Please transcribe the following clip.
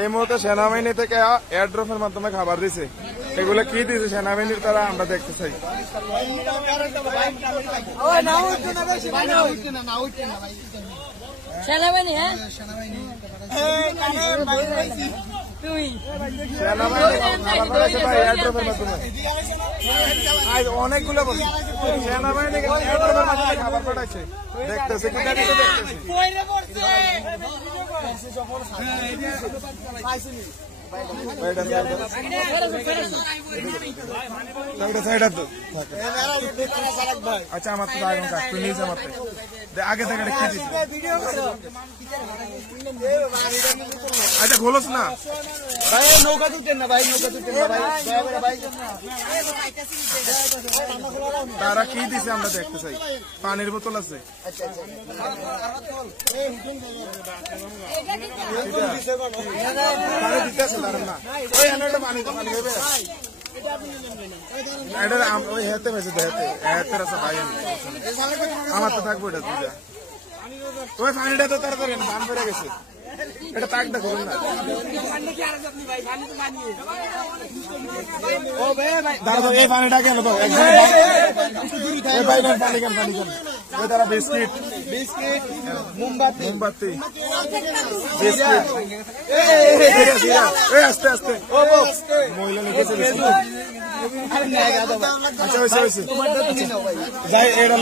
এই মুহূর্তে সেনাবাহিনী থেকে এয়ারড্রপের মাধ্যমে খাবার দিছে। এগুলো কি দিছে সেনাবাহিনীর তারা আমরা দেখতে চাই। সেনাবাহিনী অনেকগুলো সেনাবাহিনী খাবার পাঠাইছে দেখতেছে আচ্ছা আমার তো নিজে আমার আগে থেকে আচ্ছা খোলস না ভাই নৌকা তুলতেন না ভাই, নৌকা তুলতেন না ভাই। তারা কি দিছে আমরা দেখতে চাই। পানির বোতল আছে, আমার তো থাকবো এটা তুই ওই পানিটা তো তাড়াতাড়ি বান বেড়ে গেছে। এটা তাক দেখো না এই পানিটা কেন পানি ওই তারা বিস্কিট মোমবাতি বিস্কিট আস্তে আস্তে মহিলা লোকে চলেছে। আচ্ছা হয়েছে যাই এটা